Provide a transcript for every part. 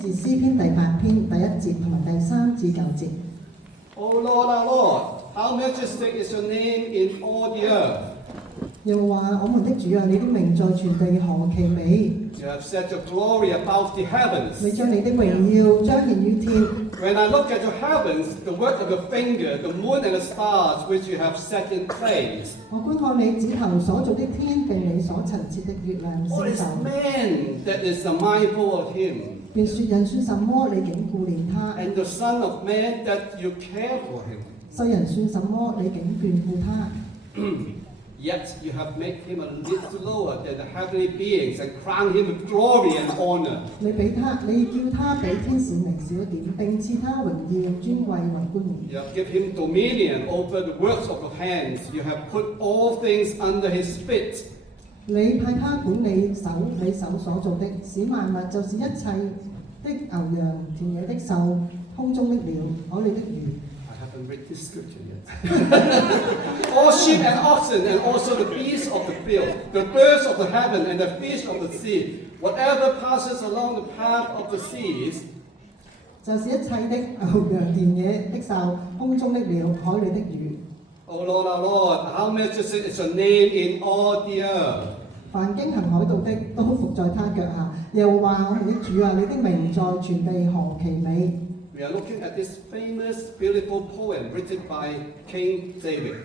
自詩篇第8篇第1節同埋第3至9節。O Lord, our Lord, how majestic is your name in all the earth. 又話：我們的主啊，你的名在全地何其美！ You have set your glory above the 你 heavens. 將你的榮耀彰顯於天。 When I look at your heavens, the work of your finger, the moon and the stars which you have set in place. 我觀看你指頭所造的天，並你所陳設的月亮 What 星 is 宿。 man that is mindful of him? 便說人算什麼，你竟顧念他； And the Son of Man that you care for him. 世人算什麼，你竟眷顧他。 Yet you have made him a little lower than the heavenly beings and crowned him with glory and honor. 你叫他比天使微小一點，並賜他榮耀尊貴為冠冕。 You have given him dominion over the works of your hands. You have put all things under his feet. 你派他管理你手所做的，使萬物就是一切的牛羊、田野的獸、空中的鳥、海裏的魚。 I haven't read this scripture yet. All sheep and oxen, and also the beasts of the field, the birds of the heaven, and the fish of the sea, whatever passes along the path of the seas. 就是一切的牛羊、田野的獸、空中的鳥、海裏的魚。 O Lord, our Lord, how majestic is your name in all the earth. 凡經行海道的，都伏在他腳下。又話：我們的主啊，你的名在全地何其美！ We are looking at this famous, beautiful poem written by King David.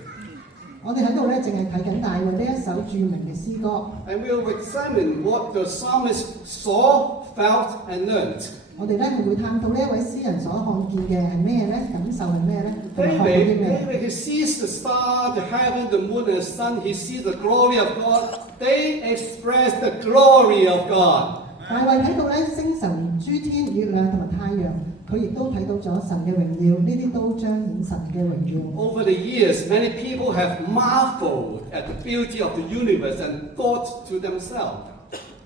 我哋喺度咧，淨係睇緊大衛呢一首著名嘅詩歌。 And we will examine what the psalmist saw, felt, and learned. 我哋咧係會探討呢一位詩人所看見嘅係咩咧？感受係咩咧？同埋學到啲咩？ David, he sees the star, the heaven, the moon, and the sun. He sees the glory of God. They express the glory of God. 大衛睇到咧星辰、諸天、月亮同埋太陽，佢亦都睇到咗神嘅榮耀，呢啲都彰顯神嘅榮耀。 Over the years, many people have marveled at the beauty of the universe and thought to themselves,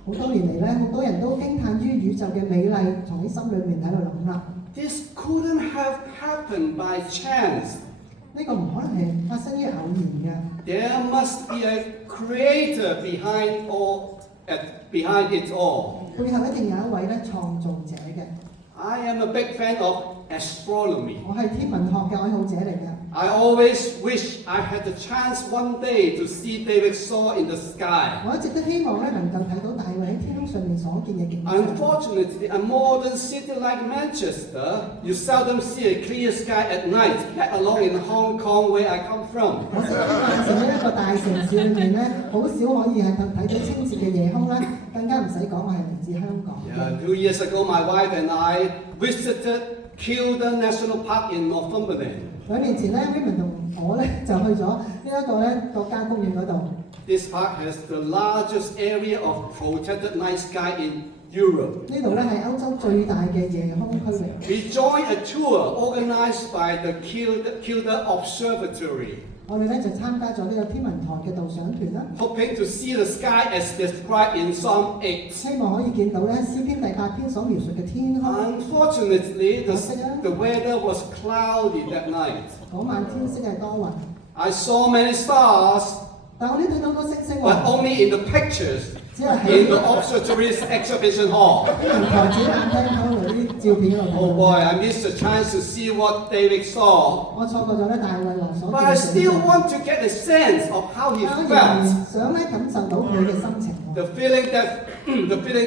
好多年嚟咧，好多人都驚歎於宇宙嘅美麗，從喺心裏面喺度諗啦。 this couldn't have happened by chance. 呢個唔可能係發生於偶然 There must be a creator behind it all. 嘅，背後一定有一位咧創造者嘅。 I am a big fan of astronomy. 我係天文學嘅愛好者嚟嘅。 I always wish I had the chance one day to see David saw in the sky. 我一直都希望咧能夠睇到大衛喺天空上面所見嘅景象。 Unfortunately, a modern city like Manchester, you seldom see a clear sky at night, let alone in Hong Kong where I come from. 我知曼城呢一個大城市裏面咧，好少可以係睇到清澈嘅夜空啦，更加唔使講我係嚟自香港嘅。 2 years ago, my wife and I visited Kielder National Park in Northumberland. 2年前咧 ，Raymond 同我咧就去咗呢一個咧國家公園嗰度。 This park has the largest area of protected night sky in Europe. 呢度咧係歐洲最大嘅夜空區域。 We joined a tour organized by the Kielder Observatory, 我哋咧就參加咗呢個天文台嘅導賞團啦， hoping to see the sky as described in Psalm 8. 希望可以見到咧詩篇第8篇所描述嘅天空。 Unfortunately, the weather was cloudy that night. 嗰晚天色係多雲， I saw many stars, 但我哋睇到個星星 but 喎， only in the pictures 只係 in 喺 the observatory's exhibition hall. 天文台展覽廳嗰度啲照片嗰度 Oh 睇 boy, 到。 I missed the chance to see what David saw. 我錯過咗咧大衛王所 But I 見嘅 still 景象， want to get a sense of how he 我仍 felt. 然想咧感受到佢嘅心情喎。 The feeling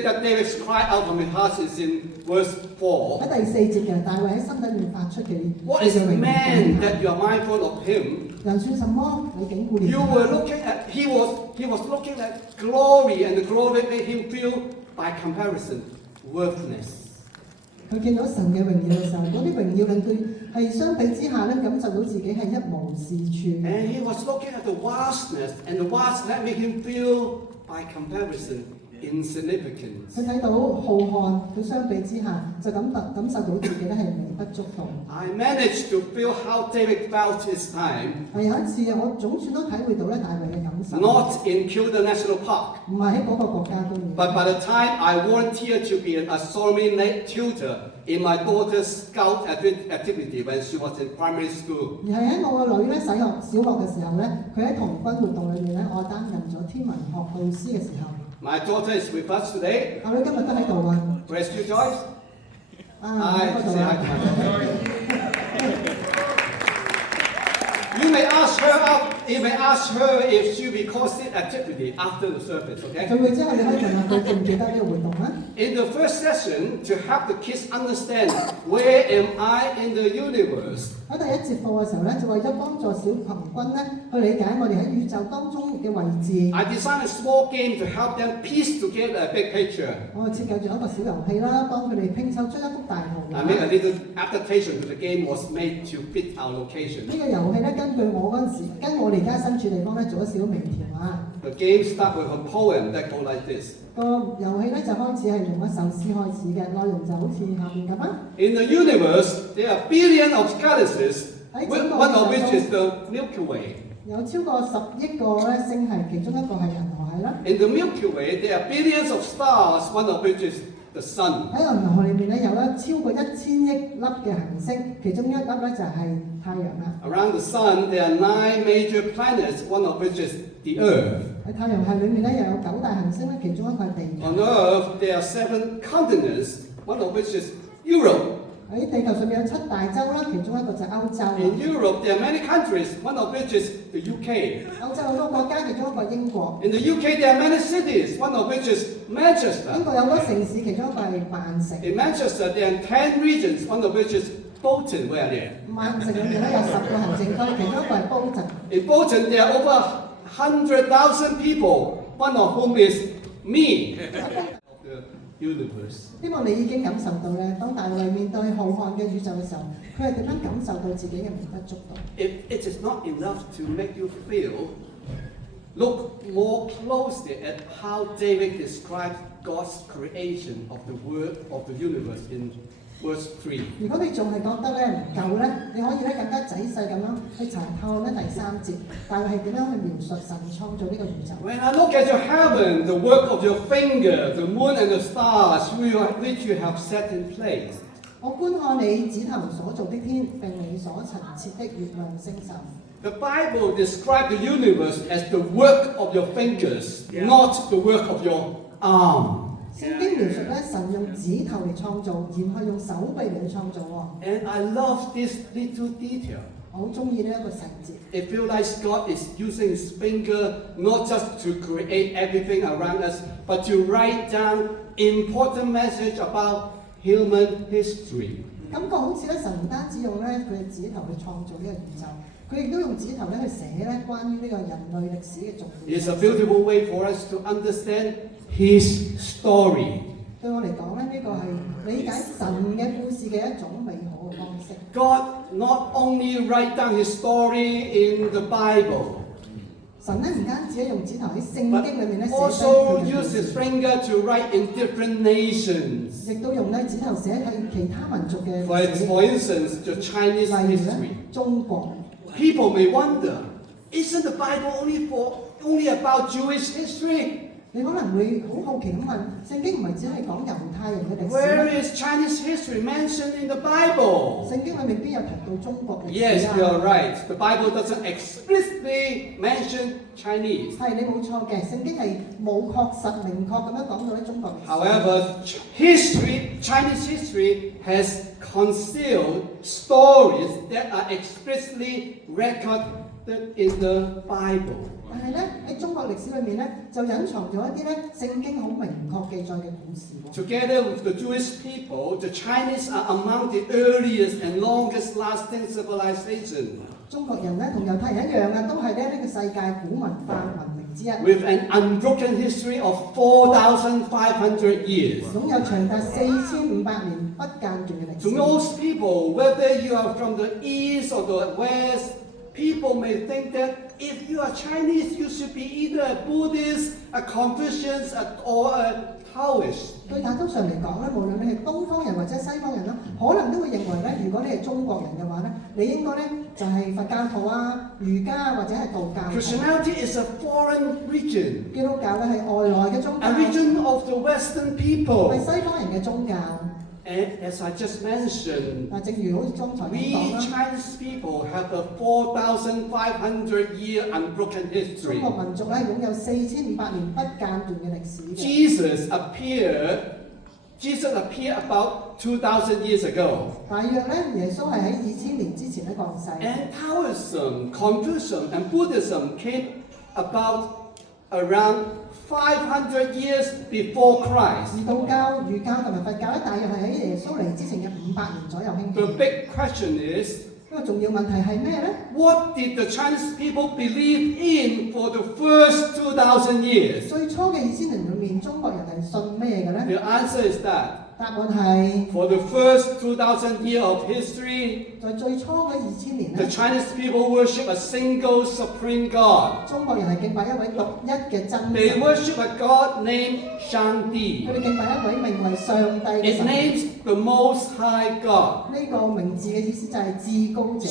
that David cried out from his heart is in verse 4. 喺第4節嘅大衛喺心底裏面發出嘅 What is man that you are mindful of him? 人算什麼？你竟顧念 You 他 were looking at he was looking at glory, and the glory made him feel by comparison worthless. 佢見到神嘅榮耀嘅時候，嗰啲榮耀令佢係相比之下咧，感受到自己係一無是處。 And he was looking at the vastness, and the vastness made him feel by comparison insignificant. 佢睇到浩瀚，佢相比之下就感受到自己咧係微不足道。 I managed to feel how David felt his time, 係有一次我總算都體會到咧大衛嘅感受， not in Kielder National Park, 唔係喺嗰個國家公園， but by the time I volunteered to be a Solomon tutor in my daughter's scout activity when she was in primary school. 而係喺我個女咧小學嘅時候咧，佢喺童軍活動裏面咧，我擔任咗天文學導師嘅時候， My daughter is with us today. 阿女今日都喺度啊。 Where's you, Joyce? Hi, 嗰度 say hi 啊 to my daughter. You may ask her out. You may ask her if she recalls this activity after the service. 聚 Okay. 會之後，你可以問下佢記唔記得呢個活動啊？ In the first session, to help the kids understand where am I in the universe, 喺第一節課嘅時候咧，就為咗幫助小朋軍咧去理解我哋喺宇宙當中嘅位置， I designed a small game to help them piece together a big picture. 我設計咗一個小遊戲啦，幫佢哋拼湊出一幅大圖 I made a 畫。 little adaptation to the game was made to fit our location. 呢個遊戲咧，根據我嗰陣時跟我哋而家身處地方咧做咗少微調啊。 The game starts with a poem that goes like this. 個遊戲咧就開始係用一首詩開始嘅，內容就好似下邊咁啊。 In the universe, there are billions of galaxies, one of which is the Milky Way. 有超過10億個咧星系，其中一個係銀河系啦。 In the Milky Way, there are billions of stars, one of which is the sun. 喺銀河裏面咧有咧超過1000億粒嘅行星，其中一粒咧就係太陽啦。 Around the sun, there are 9 major planets, one of which is the Earth. 喺太陽系裏面咧又有9大行星咧，其中一個係地球。 On Earth, there are 7 continents, one of which is Europe. 喺地球上面有7大洲啦，其中一個就係歐洲啦。 In Europe, there are many countries, one of which is the UK. 歐洲好多國家，其中一個係英國。 In the UK, there are many cities, one of which is 英 Manchester. 國有好多城市，其中一個係曼城。 In Manchester, there are 10 regions, one of which is Bolton, where I live. 曼城裏面咧有10個行政區，其中一個係波特。 In Bolton, there are over 100,000 people, one of whom is me, of the universe. 希望你已經感受到咧，當大衛面對浩瀚嘅宇宙嘅時候，佢係點樣感受到自己嘅微不足道。 If it is not enough to make you feel, look more closely at how David describes God's creation of the world of the universe in verse 3. 如果你仲係覺得咧唔夠咧，你可以咧更加仔細咁樣去查透咧第3節，大衛係點樣去描述神創造呢個宇宙。 When I look at your heaven, the work of your finger, the moon and the stars which you have set in place, 我觀看你指頭所造的天，並你所陳設的月亮星宿。 the Bible describes the universe as the work of your fingers, not the work of your arm. 聖經描述咧，神用指頭嚟創造，而唔係用手臂嚟去創造喎。 And I love this little detail. 我好中意呢一個細節。 It feels like God is using his finger not just to create everything around us, but to write down important message about human history. 感覺好似咧，神唔單止用咧佢嘅指頭去創造呢個宇宙，佢亦都用指頭咧去寫咧關於呢個人類歷史嘅重要。 It's a beautiful way for us to understand his story. 對我嚟講咧，呢個係理解神嘅故事嘅一種美好嘅方式。 God not only write down his story in the Bible, 神咧唔單止係用指頭喺聖 but 經裏面咧寫低 also 佢嘅 use 故 his 事， finger to write in different nations. 亦都用咧指頭寫喺其他民族嘅 For 歷史， for instance, the Chinese 例如 history. 咧中國。 People may wonder, isn't the Bible only about Jewish history? 你可能會好好奇咁問：聖經唔係只係講猶太人嘅歷史 Where 咩？ is Chinese history mentioned in the Bible? 聖經裏面邊有提到中國歷史 Yes, 啊？ you're right. The Bible doesn't explicitly mention Chinese. 係你冇錯嘅，聖經係冇確實明確咁樣講到咧中國歷史。 However, Chinese history has concealed stories that are explicitly recorded in the Bible. 但係咧喺中國歷史裏面咧，就隱藏咗一啲咧聖經好明確記載嘅故事喎。 Together with the Jewish people, the Chinese are among the earliest and longest lasting civilization, 中國人咧同猶太人一樣啊，都係咧呢個世界古文化文明之一， with an unbroken history of 4,500 years. 擁有長達4500年不間斷嘅歷 To 史。 most people, whether you are from the east or the west, people may think that if you are Chinese, you should be either a Buddhist, a Confucian, or a Taoist. 對大多數人嚟講咧，無論你係東方人或者西方人啦，可能都會認為咧，如果你係中國人嘅話咧，你應該咧就係佛教徒啊、儒家啊或者係道教徒。 Christianity is a foreign region, 基督教咧係外來嘅宗教， a region of the Western 係 people. 西方人嘅宗教。 And as I just mentioned, 嗱，正如好似剛才咁 we 講啦， Chinese people have a 4,500-year unbroken 中 history. 國民族咧擁有4500年不間斷嘅歷史嘅。 Jesus appeared about 2,000 years ago. 大約咧，耶穌係喺2000年之前咧降世。 And Taoism, Confucianism, and Buddhism came about around 500 years before Christ. 而道教、儒教同埋佛教咧，大約係喺耶穌嚟之前嘅500年左右興 The 起。 big question is, 呢個重要問題係咩咧？ what did the Chinese people believe in for the first 2,000 years? 最初嘅2000年裏面，中國人係信咩嘅咧？ The answer is that 答案係 for the first 2,000 years of history, 在最初嘅2000年 the 咧， Chinese people worship a single supreme God. 中國人係敬拜一位獨一嘅真 They 神。 worship a God named 佢 Shangdi. 哋敬拜一位名為上帝嘅 It 神。 names the Most High God. 呢個名字嘅意思就係至高者。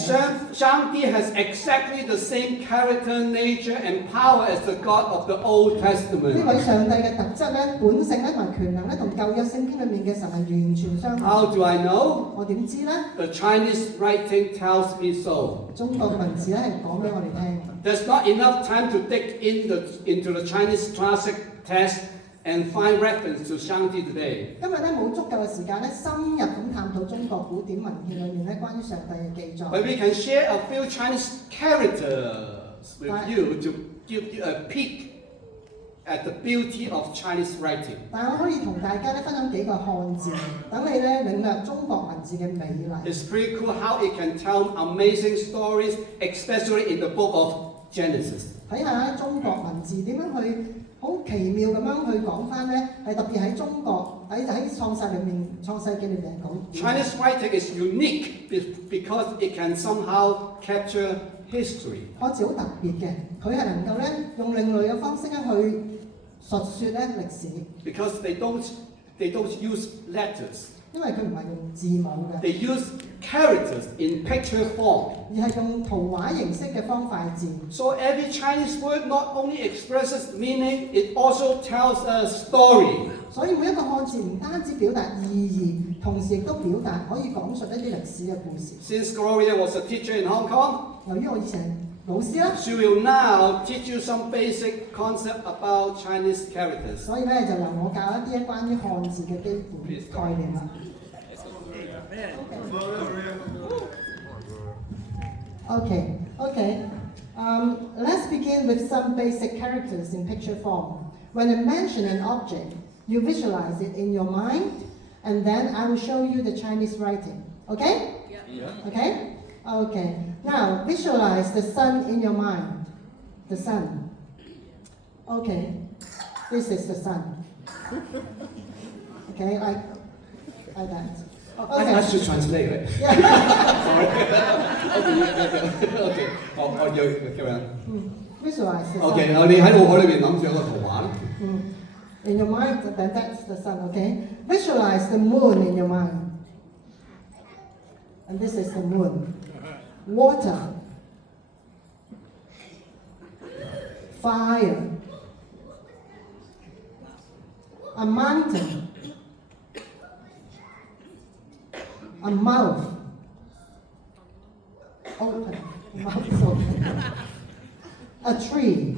Shangdi has exactly the same character, nature, and power as the God of the Old 呢 Testament. 位上帝嘅特質咧、本性咧同埋權能咧，同舊約聖經裏面嘅神係完全相反。 How do I know? 我點知咧？ The Chinese writing tells me so. 中國文字咧係講俾我哋聽。 There's not enough time to dig into the Chinese classic text and find reference to Shangdi today. 今日咧冇足夠嘅時間咧，深入咁探討中國古典文獻裏面咧關於上帝嘅記 But 載。 we can share a few Chinese characters with you to give you a peek at the beauty of Chinese writing. 但係我可以同大家咧分享幾個漢字，等你咧領略中國文字嘅美麗。 It's pretty cool how it can tell amazing stories, especially in the book of Genesis. 睇下中國文字點樣去好奇妙咁樣去講翻咧，係特別喺中國喺創世記裏面講。 Chinese writing is unique because it can somehow capture history. 漢字好特別嘅，佢係能夠咧用另類嘅方式咧去述説咧歷史， Because they don't use letters. 因為佢唔係用字母嘅， They use characters in picture form. 而係用圖畫形式嘅方塊字。 So every Chinese word not only expresses meaning, it also tells a story. 所以每一個漢字唔單止表達意義，同時亦都表達可以講述一啲歷史嘅故事。 Since Gloria was a teacher in Hong Kong, 由於我以前係老師啦， she will now teach you some basic concept about Chinese characters. 所以咧就由我教一啲關於漢字嘅基本概念啦。Okay. Let's begin with some basic characters in picture form. When I mention an object, you visualize it in your mind, and then I will show you the Chinese writing. Okay? Yeah. Okay? Okay. Now, visualize the sun in your mind. The sun. Okay. This is the sun. Okay, like that. I should translate it. Yeah. Okay. 我要叫人。 Visualize the sun. OK，你喺腦海裏邊諗住有個圖畫啦。 In your mind, then that's the sun, okay? Visualize the moon in your mind. And this is the moon. Water. Fire. A mountain. A mouth. Open. Mouth is open. A tree.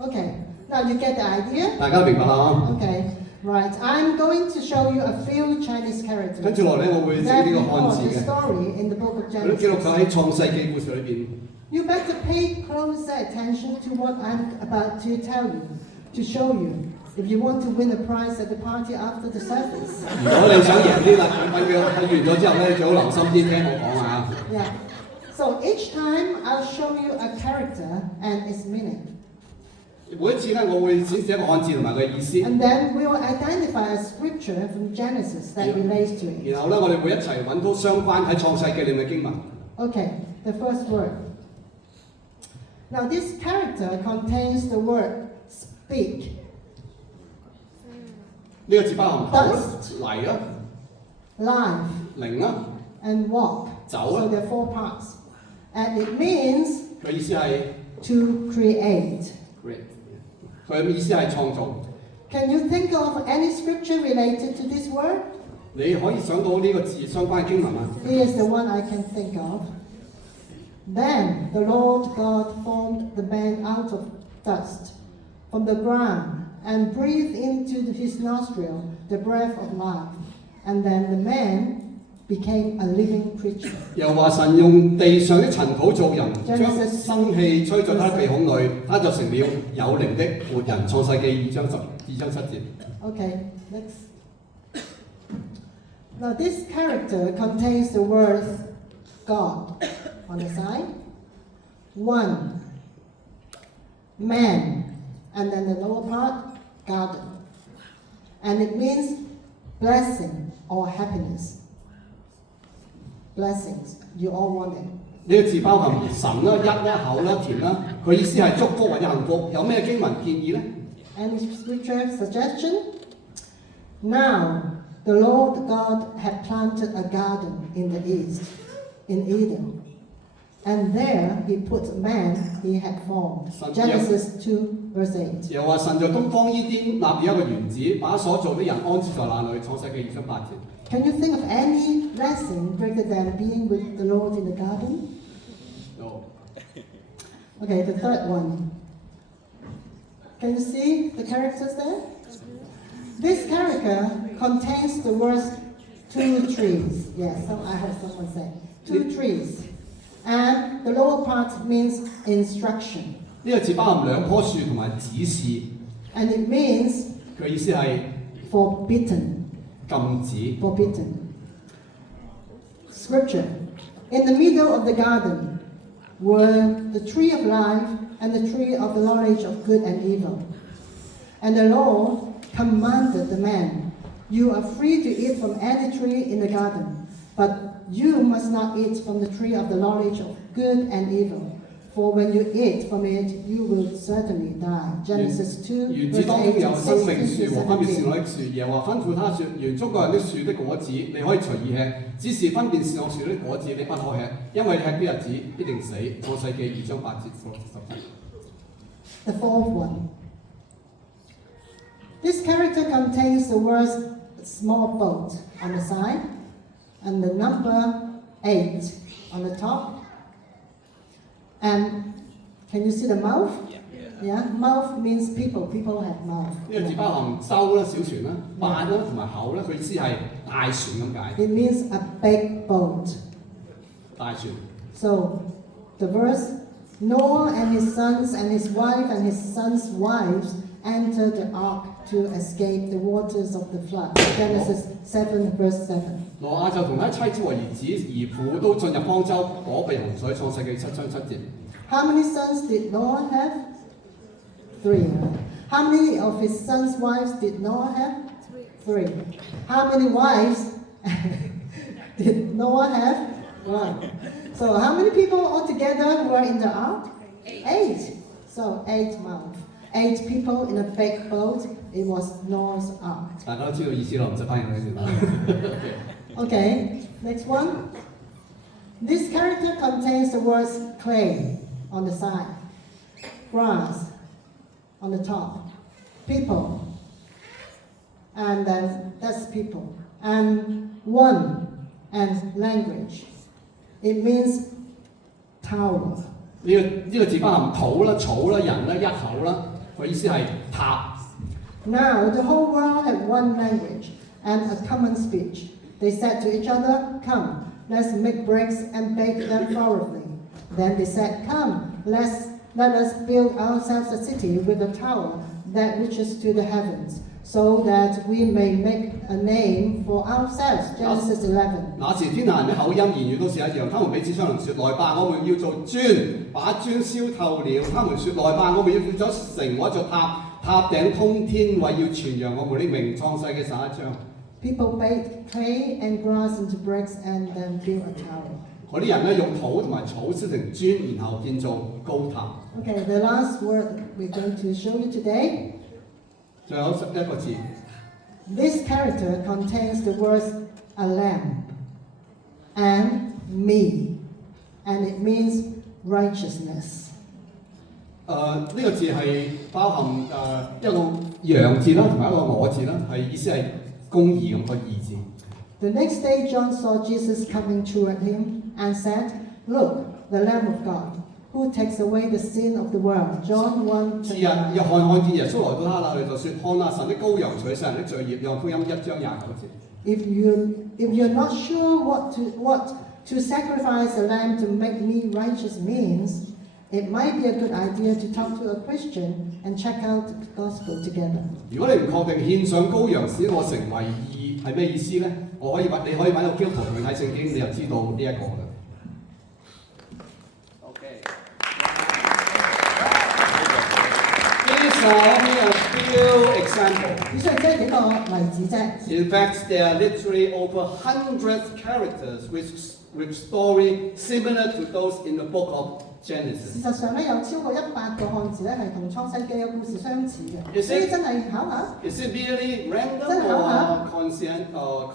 Okay, now you get the idea? 大家明白啦？ Okay, right. I'm going to show you a few Chinese characters 跟住落嚟，我會整 that 呢個漢 record 字 the 嘅， story in the book of 佢都記錄 Genesis. 咗喺創世記故事裏邊。 You better pay closer attention to what I'm about to tell you, to show you, if you want to win a prize at the party after the service. 如果你想贏啲禮品嘅，睇完咗之後咧，最好留心啲聽我講啊。 Yeah. So each time I'll show you a character and its meaning. 每一次咧，我會展示一個漢字同埋佢嘅意思， And then we will identify a scripture from Genesis that relates to it. 然後咧，我哋會一齊揾到相關喺創世記裏面嘅經文。 Okay, the first word. Now this character contains the word speak. 呢個字包含口啦、嚟啦、 Life, 靈啦， and walk.走. So there are 4 parts. And it means 佢意思係 to create. great，佢嘅意思係創造。 Can you think of any scripture related to this word? 你可以想到呢個字相關嘅經文嗎？ Here's the one I can think of. Then the Lord God formed the man out of dust from the ground and breathed into his nostril the breath of life. And then the man became a living creature. 又話神用地上的塵土造人，將 Genesis 生氣吹在他鼻孔裏，他就成了有靈的活人。創世記2章7節。 Okay, next. Now this character contains the word God on the side, one, man, and then the lower part, garden. And it means blessing or happiness. Blessings, you all want it. 呢個字包含神啦、一口啦、甜啦，佢意思係祝福或者幸福。有咩經文建議呢？ Any scripture suggestion? Now, the Lord God had planted a garden in the east, in Eden. And there he put man he had formed. Genesis 2, verse 8. 又話神在東方伊甸立了一個園子，把所造的人安置在那裏。創世記2章8節。 Can you think of any blessing greater than being with the Lord in the garden? No. Okay, the third one. Can you see the characters there? This character contains the words two trees. Yes, I heard someone say. Two trees. And the lower part means instruction. 呢個字包含兩棵樹同埋指示， And it means 佢意思係 forbidden. 禁止。 Forbidden. Scripture. In the middle of the garden were the tree of life and the tree of the knowledge of good and evil. And the Lord commanded the man, you are free to eat from any tree in the garden, but you must not eat from the tree of the knowledge of good and evil. For when you eat from it, you will certainly die. Genesis 2, 園 verse 子當中 8有 to 生命 16 to 樹和分別善 17. 惡的樹，耶和華吩咐他說：園中各樣的樹的果子你可以隨意吃，只是分別善惡樹的果子你不可吃，因為你吃的日子必定死。創世記2章8節10節。 The fourth one. This character contains the words small boat on the side and the number 8 on the top. And can you see the mouth? Yeah, mouth means people. People have mouth. 呢個字包含舟啦、小船啦、八啦同埋口啦，佢意思係大船咁解。 It means a big boat. 大船。 So the verse, Noah and his sons and his wife and his sons' wives entered the ark to escape the waters of the flood. Genesis 7, verse 7. 挪亞就同他妻子和兒子兒婦都進入方舟，躲避洪水。創世記7章7節。 How many sons did Noah have? 3. How many of his sons' wives did Noah have? 3. How many wives did Noah have? 1. So how many people altogether were in the ark? 8. So 8 mouths. 8 people in a big boat. It was Noah's ark. 大家都知道意思咯，唔使翻譯佢先啦。Okay, next one. This character contains the words clay on the side, grass on the top, people, and then that's people, and one, and language. It means tower. 呢個字包含土啦、草啦、人啦、一口啦，佢意思係塔。 Now the whole world had one language and a common speech. They said to each other, come, let's make bricks and bake them thoroughly. Then they said, come, let us build ourselves a city with a tower that reaches to the heavens, so that we may make a name for ourselves. Genesis 11. 那時天下人的口音言語都是一樣，他們彼此商量說：來吧，我們要做磚，把磚燒透了。他們說：來吧，我們要建咗城，我做塔，塔頂通天，為要傳揚我們的名。創世記11章。 People baked clay and grass into bricks and then built a tower. 嗰啲人咧用土同埋草燒成磚，然後建造高塔。 Okay, the last word we're going to show you today. 最後11個字。 This character contains the words a lamb and me, and it means righteousness. 呢個字係包含一個羊字啦，同埋一個我字啦，係意思係公義咁個義字。 The next day, John saw Jesus coming toward him and said, look, the Lamb of God. who takes away the sin of the world. John 1. 是啊，約翰看見耶穌來到他那裏，就説：看啊，神的羔羊除去世人的罪孽。約翰福音1章29節。If you're not sure what to sacrifice a lamb to make me righteous means, it might be a good idea to talk to a Christian and check out the gospel together. 如果你唔確定獻上羔羊使我成為義係咩意思呢？你可以揾個基督徒同佢睇聖經，你就知道呢一個啦。Okay. These are only a few examples. 以上即係幾個例子啫。In fact, there are literally over 100 characters with story similar to those in the book of 事 Genesis. 實上咧，有超過100個漢字咧係同創世記嘅故事相似嘅， Is it- 所以真係巧合。 Is it really random真係巧合。 or coincidental?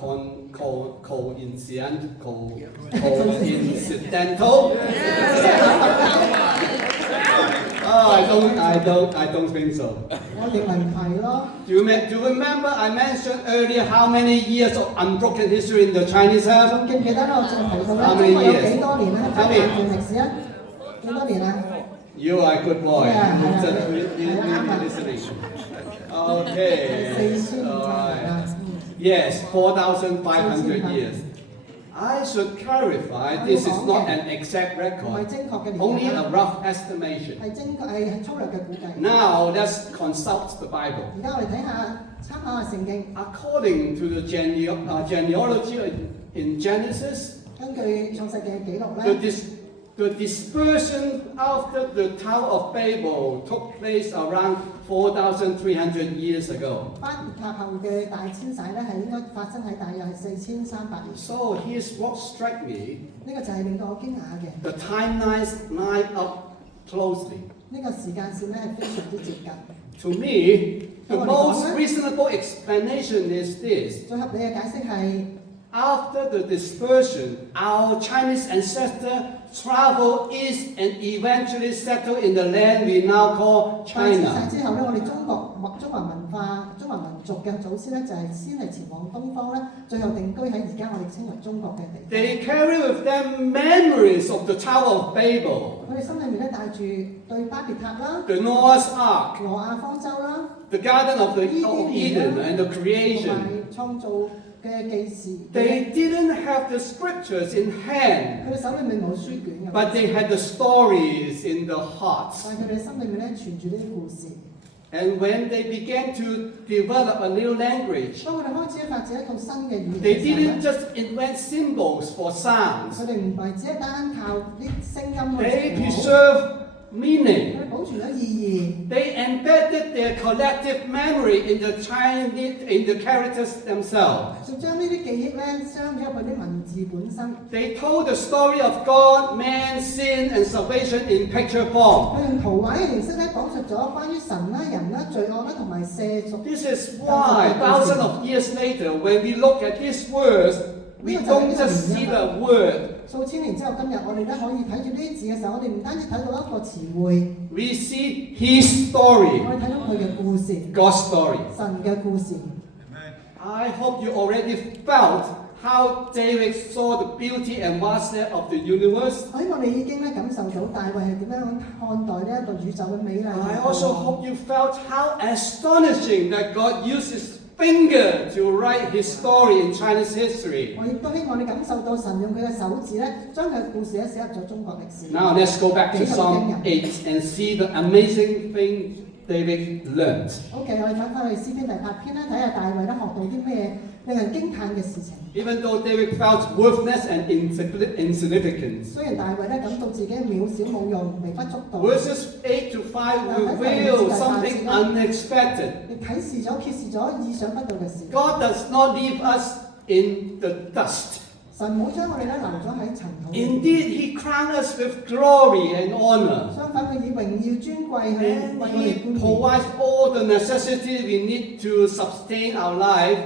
Oh, I don't think so. 我認為唔係咯。 Do you remember I mentioned earlier how many years of unbroken history in the Chinese have? 仲記唔記得咧？我淨係提到 How 咧， many 中國有 years? 幾多年咧？How 一 many? 段歷史啊？幾多年啊？ You are a good boy. Yeah, You're yeah. listening. Okay. 4,500 All 年 right. 啦。 Yes, 4,500 years. I should clarify this is not an exact 唔係 record, 精確嘅年 only 代 a 啦， rough estimation. 係粗略嘅估計。 Now let's consult the Bible. 而家我哋睇下參考下聖經， According to the genealogy in Genesis, 根據創世記嘅記錄咧， the dispersion after the Tower of Babel took place around 4,300 years ago. 巴別塔後嘅大遷徙咧係應該發生喺大約係4300年。 So here's what struck me. 呢個就係令到我驚訝嘅。 The timelines line up closely. 呢個時間線咧係非常之接近。 To me, the most reasonable explanation is this. 最合理嘅解釋係， After the dispersion, our Chinese ancestors traveled east and eventually settled in the land we now call 大遷 China. 徙之後咧，我哋中華文化、中華民族嘅祖先咧就係先係前往東方咧，最後定居喺而家我哋稱為中國嘅地方。 They carry with them memories of the Tower of Babel, 佢哋心裏面咧帶住對巴別塔啦、 the Noah's Ark, 挪亞方舟啦、 the Garden of Eden and the 同 creation. 埋創造嘅記事。 They didn't have the scriptures in hand, 佢哋手裏面冇書卷嘅， but they had the stories in their hearts. 但係佢哋心裏面咧存住呢啲故事。 And when they began to develop a new language, 當佢哋開始發展一套新嘅語 they 言嘅時候 didn't 咧， just invent symbols for sounds. 佢哋唔係只係單靠啲聲音去 They 傳播， preserved meaning. 佢哋保存咗意義。 They embedded their collective memory in the characters themselves. 就將呢啲記憶咧鑲咗入去啲文字本身。 They told the story of God, man, sin, and salvation in picture form. 佢用圖畫嘅形式咧講述咗關於神啦、人啦、罪惡啦同埋赦贖。 This is why thousands of years later, when we look at these words, we don't just see the word. 數千年之後，今日我哋咧可以睇住呢啲字嘅時候，我哋唔單止睇到一個詞彙， We see His story, 我哋睇到佢嘅故事， God's story. 神嘅故事。 I hope you already felt how David saw the beauty and vastness of the universe. 我希望你已經咧感受到大衛係點樣看待呢一個宇宙嘅美麗。 I also hope you felt how astonishing that God used His finger to write His story in Chinese history. 我亦都希望你感受到神用佢嘅手指咧，將佢嘅故事咧寫入咗中國歷史。 Now let's go back to Psalm 8 and see the amazing thing David learned. OK，我哋翻去詩篇第8篇咧，睇下大衛咧學到啲咩令人驚嘆嘅事情。 Even though David felt worthless and insignificant. 雖然大衛咧感到自己渺小冇用、微不足道， Verses 8 to 5 reveal something unexpected. 亦揭示咗意想不到嘅事。 God does not leave us in the dust. 神冇將我哋咧留咗喺塵土。 Indeed, He crowned us with glory and honor. 相反，佢以榮耀尊貴去為 And 我哋 He 冠冕。 provides all the necessities we need to sustain our life.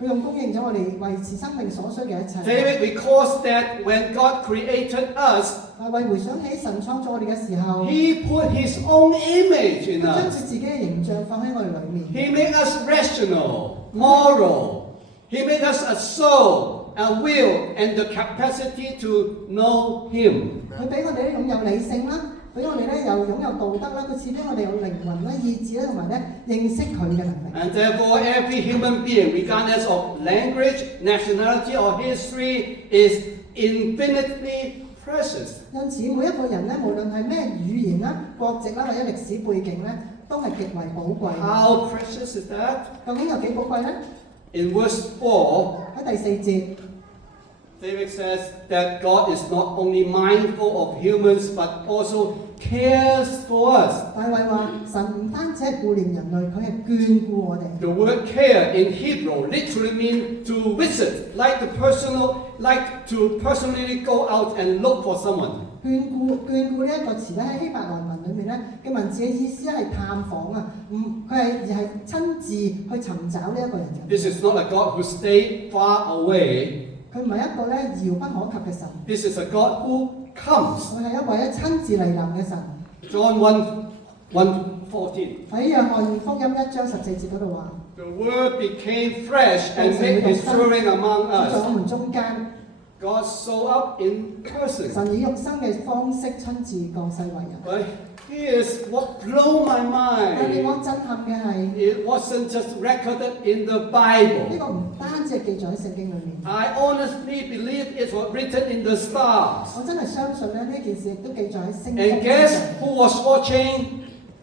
佢用供應咗我哋維持生命所需嘅一切。 David recalls that when God created us, 大衛回想起神創造我哋嘅時候， He put His own image in 佢將住 us. 自己嘅形象放喺我哋裏面。 He made us rational, moral. He made us a soul, a will, and the capacity to know Him. 佢俾我哋咧擁有理性啦，俾我哋咧又擁有道德啦，佢賜俾我哋有靈魂啦、意志啦，同埋咧認識佢嘅能力。And therefore, every human being, regardless of language, nationality, or history, is infinitely precious. 因此每一個人咧，無論係咩語言啦、國籍啦或者歷史背景咧，都係極為寶貴。 How precious is that? 究竟有幾寶貴咧？ In verse 4, 喺第4節， David says that God is not only mindful of humans, but also cares for us. 大衛話：神唔單止係顧念人類，佢係眷顧我哋。 The word care in Hebrew literally means to visit, like to personally go out and look for someone. 眷顧呢一個詞咧喺希伯來文裏面咧嘅文字嘅意思係探訪啊，佢係親自去尋找呢一個人。 This is not a God who stays far away. 佢唔係一個咧遙不可及嘅神， This is a God who comes. 佢係一位咧親自嚟臨嘅神。 John 1:14. 喺約翰福音1章14節嗰度話： The word became flesh and made his dwelling among 住在我 us. 們中間。 God showed up in person. 神以肉身嘅方式親自降世為人。 But here's what blew my 但令 mind. 我震撼嘅係， It wasn't just recorded in the 呢 Bible. 個唔單止係記載喺聖經裏面， I honestly believe it was written in the stars. 我真係相信咧呢件事亦都記載喺聖經 And 之 guess 上。 who was watching?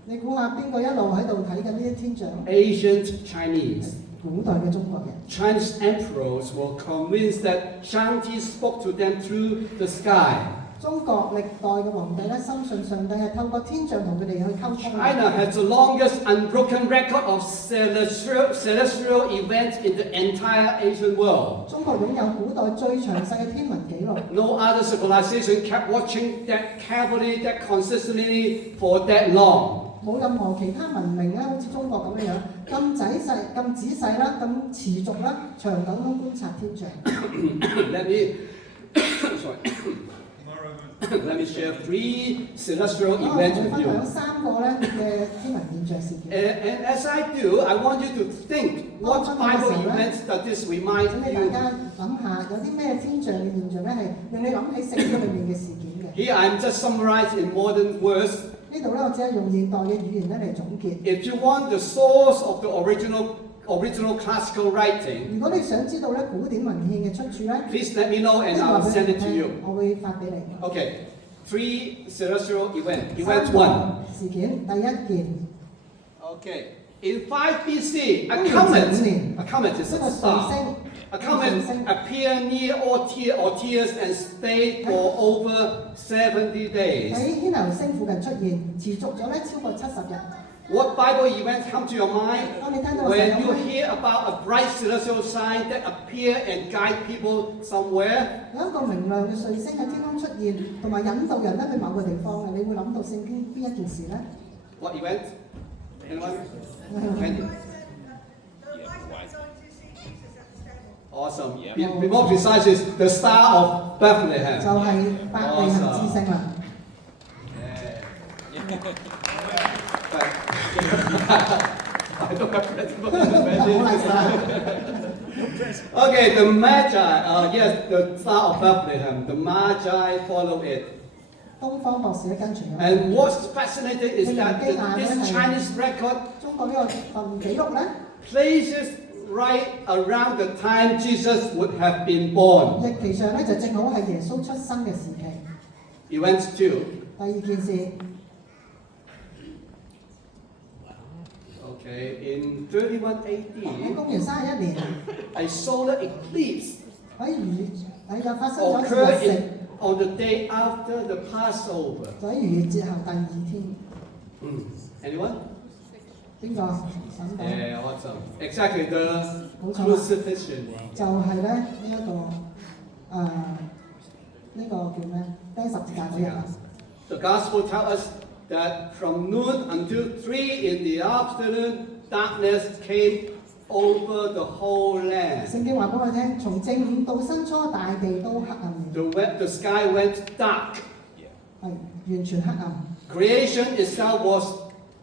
你估下邊個一路喺度睇緊呢啲天象？ Ancient Chinese. 古代嘅中國人。 Chinese emperors were convinced that Shangti spoke to them through the sky. 中國歷代嘅皇帝咧，深信上帝係透過天象同佢哋去溝通。 China has the longest unbroken record of celestial events in the entire ancient world. 中國擁有古代最詳細嘅天文記錄， No other civilization kept watching that carefully, that consistently for that long. 冇任何其他文明咧，好似中國咁樣咁仔細、咁仔細啦、咁持續啦、長久咁觀察天象。Let me, sorry. Let me share 3 celestial 我 events 分 with 享 you. 3個咧嘅天文現象事件。 And as I do, I want you to think what Bible events does this 請 remind 你大 you? 家諗下，有啲咩天象嘅現象咧，係令你諗起聖經裏面嘅事件嘅。 Here I'm just summarized in modern words. 呢度咧，我只係用現代嘅語言咧嚟總結。 If you want the source of the original classical writing, 如果你想知道咧古典文獻嘅出處咧， please let me know 呢 and 話 I'll 俾 send 你 it to 聽 you. 我會發俾你。 Okay, 3 celestial events. 三 Event 個 1. 事件，第一件， Okay, in 5 BC, a 公元 comet 5年， is 一個 a 彗 star. 星， A comet appear near or tears and stay for over 70 days. 喺天牛星附近出現，持續咗咧超過70日。 What Bible events come to your mind 當你聽到嘅 when 時 you 候， hear about a bright celestial sign that appear and guide people somewhere? 有一個明亮嘅彗星喺天空出現，同埋引導人咧去某個地方嘅，你會諗到聖經邊一件事咧？ What event? Anyone? Can you? Awesome. Be more precise, is the Star of 就 Bethlehem. 係伯利恆之星啦。 I don't have credit for 好嚟 that. 晒。 Okay, the Magi, yes, the Star of Bethlehem. The Magi follow it. 東方博士咧跟隨咗。 And what's fascinating is that this Chinese record 中國呢個記錄咧， places right around the time Jesus would have been born. 日期上咧就正好係耶穌出生嘅時期。 Events 2. 第二件事， Okay, in 31 喺 AD, 公元31年， a solar eclipse 就發生咗日 occurred 食， on the day after the Passover. 就喺逾越節後第2天。 Anyone? 邊個諗到？ Yeah, awesome. Exactly, the 冇錯啦， crucifixion. 就係咧呢一個呢個叫咩？釘十字架嗰日啊！ The gospel tells us that from noon until 3 in the afternoon, darkness came over the whole land. 聖經話俾我聽，從正午到申初，大地都黑暗了， The sky went dark. 係完全黑暗。 Creation itself was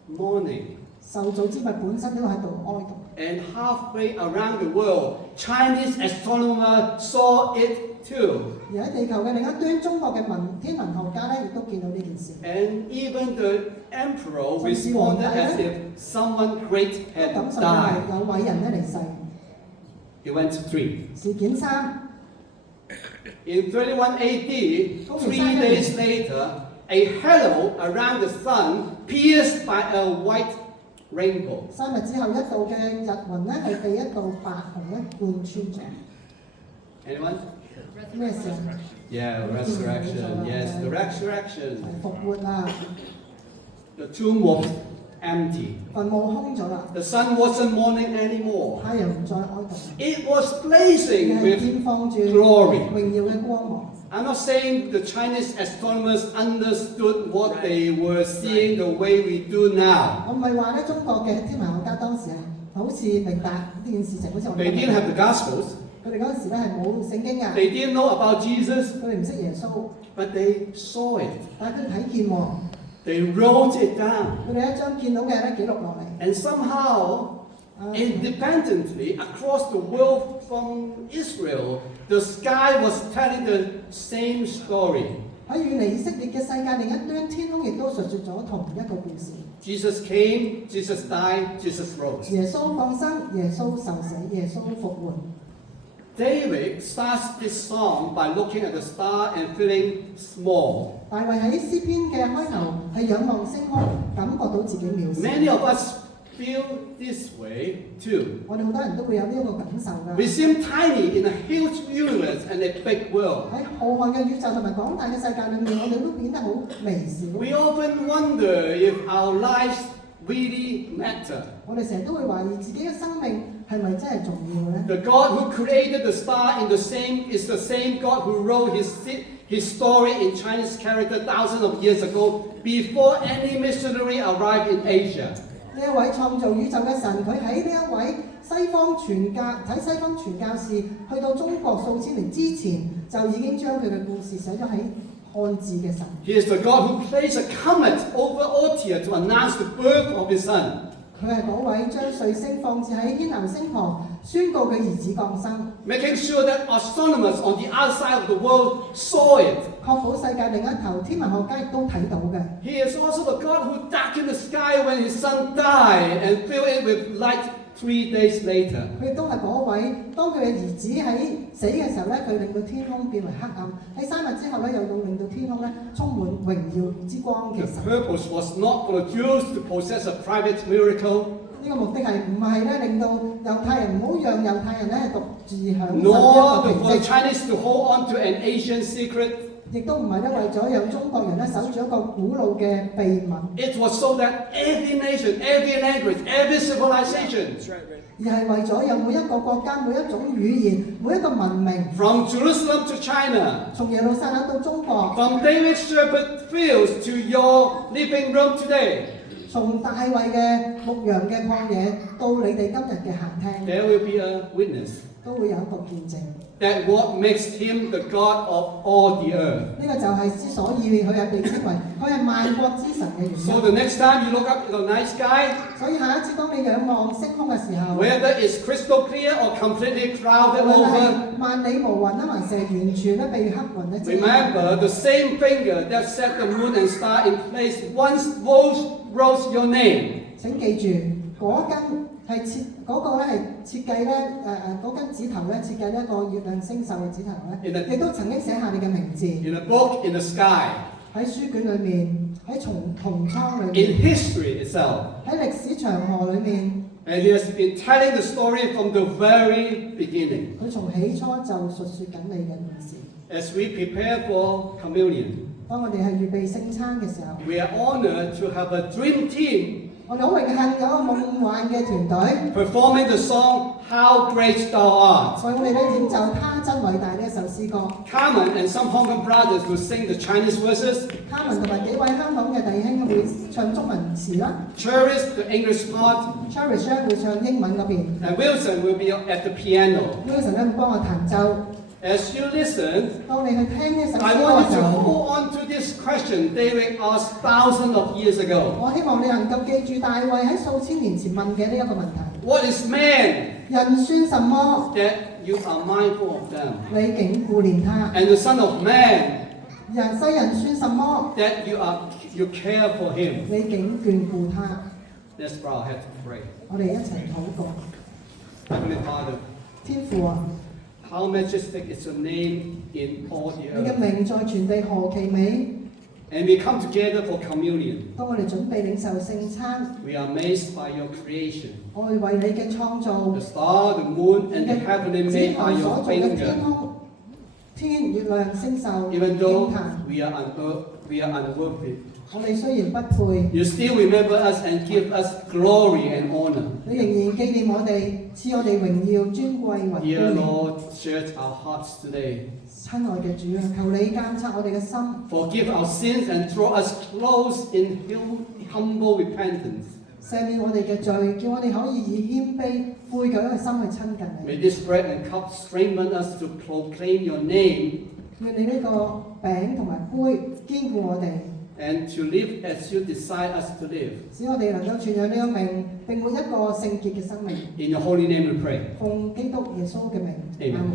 mourning. 受造之物本身都喺度哀悼。 And halfway around the world, Chinese astronomers saw it too. 而喺地球嘅另一端，中國嘅天文學家咧亦都見到呢件事， And even the emperor responded as if someone great 都 had 感受到 died. 係有偉人咧離世。 It went to 3. 事件3， In 31 AD, 3 days later, a halo around the sun pierced by a white rainbow. 3日之後，一道嘅日雲咧係被一道白虹咧貫穿咗。 Anyone? 咩事啊？ Yeah, resurrection. Yes, the resurrection. 係復活啦， The tomb was empty. 墳墓空咗啦， The sun wasn't morning anymore. 太陽唔再哀悼， It was 而 blazing 係 with 綻放住 glory. 榮耀嘅光芒。 I'm not saying the Chinese astronomers understood what they were seeing the way we do now. 我唔係話咧，中國嘅天文學家當時係好似明白呢件事情，好似我 They 哋 didn't have the Gospels. 佢哋嗰陣時咧係冇聖經㗎， They didn't know about Jesus, 佢哋唔識耶穌， but they saw it. 但係佢哋睇見喎， They wrote it down. 佢哋一將見到嘅咧記錄落嚟。 And somehow, 啊 independently, across the world from Israel, the sky was telling the same story. 喺遠離以色列嘅世界另一端，天空亦都述說咗同一個故事。 Jesus came, Jesus died, Jesus rose. 耶穌降生，耶穌受死，耶穌復活。 David starts this song by looking at the star and feeling small. 大衛喺詩篇嘅開頭係仰望星空，感覺到自己渺小。 Many of us feel this way too. 我哋好多人都會有呢一個感受㗎。 We seem tiny in a huge universe and a big world. 喺浩瀚嘅宇宙同埋廣大嘅世界裏面，我哋都變得好微小。 We often wonder if our lives really matter. 我哋成日都會懷疑自己嘅生命係咪真係重要呢？ The God who created the star is the same God who wrote his story in Chinese character thousands of years ago before any missionary arrived in Asia. 呢一位創造宇宙嘅神，佢喺呢一位西方傳教士去到中國數千年之前，就已經將佢嘅故事寫咗喺漢字嘅神。 He is the God who placed a comet over Otia to announce the birth of his son. 佢係嗰位將彗星放置喺天南星旁，宣告佢兒子降生， Making sure that astronomers on the other side of the world saw it. 確保世界另一頭天文學家亦都睇到嘅。 He is also the God who darkened the sky when his son died and filled it with light 3 days later. 佢亦都係嗰位，當佢嘅兒子喺死嘅時候咧，佢令到天空變為黑暗。喺3日之後咧，又到令到天空咧充滿榮耀之光嘅 The 神。 purpose was not for the Jews to possess a private miracle, 呢個目的係唔係咧令到猶太人唔好讓猶太人咧獨自享受 nor 一 for 個 the 奇蹟， Chinese to hold on to an ancient secret. 亦都唔係咧為咗讓中國人咧守住一個古老嘅秘密， It was so that every nation, every language, every civilization, 而係為咗讓每一個國家、每一種語言、每一個文明， from Jerusalem to China, 從耶路撒冷到中國， from David's shepherd fields to your living room today, 從大衛嘅牧羊嘅曠野到你哋今日嘅客廳， there will be a witness 都會有一個見證。 that what makes him the God of all the earth. 呢個就係之所以佢係被稱為佢係萬國之神嘅原 So 因。 the next time you look up at the night sky, 所以下一次當你仰望星空嘅時候， whether it's crystal clear or completely 無 clouded 論 over, 係萬里無雲啊，還是完全咧被黑雲咧遮蓋。 remember the same finger that set the moon and star in place once wrote your name. 請記住，嗰根係嗰個咧係設計咧嗰根指頭咧設計呢一個月亮星宿嘅指頭咧，亦都曾經寫下你嘅名字 In a book in the sky, 喺書卷裏面，喺銅倉裏 in 面， history itself. 喺歷史長河裏面， And he has been telling the story from the very beginning. 佢從起初就述説緊你嘅故事。 As we prepare for communion, 當我哋係預備聖餐嘅時候， we are honored to have a dream team 我哋好榮幸有一個夢幻嘅團隊， performing the song How Great Thou Art. 為我哋咧演奏他真偉大呢一首詩歌。 Carmen and some Hong Kong brothers will sing the Chinese verses. 卡文同埋幾位香港嘅弟兄會唱中文詞啦 Cherish the English part, ，Cherish 咧會唱英文嗰邊 and Wilson will be at the piano. ，Wilson 咧會幫我彈奏。As you listen, 當你去聽呢首詩 I 歌 want 嘅 you 時 to 候， hold on to this question David asked thousands of years ago. 我希望你能夠記住大衛喺數千年前問嘅呢一個問題： What is man 人算什麼？ that you are mindful of them? 你竟顧念他； And the Son of Man 世人算什麼？ that you care for him? 你竟眷顧他。 Let's bow our heads and pray. 我哋一齊禱告。 Heavenly Father, 天父啊， how majestic is your name in all the 你嘅 earth. 名在全地何其美！ And we come together for communion. 當我哋準備領受聖餐， We are amazed by your creation. 我哋為你嘅創造， The star, the moon, 你 and the 嘅 heavenly 指 made 頭 by 所 your 做嘅天 finger. 空、天、月亮、星宿、 Even 驚 though 嘆。 we are unworthy, 我哋雖然不配， you still remember us and give us glory and honor. 你仍然紀念我哋，賜我哋榮耀、尊貴為 Dear 杯。 Lord, search our hearts today. 親愛嘅主啊，求你監察我哋嘅心， Forgive our sins and draw us close in humble repentance. 赦免我哋嘅罪，叫我哋可以以謙卑、悔改嘅心去親近 May 你。 this bread and cup strengthen us to proclaim your name 願你呢個餅同埋杯堅固我哋， and to live as you decide us to live. 使我哋能夠傳揚你嘅名，並活一個聖潔嘅生命。 In your holy name we pray. 奉基督耶穌嘅名， Amen. 阿門。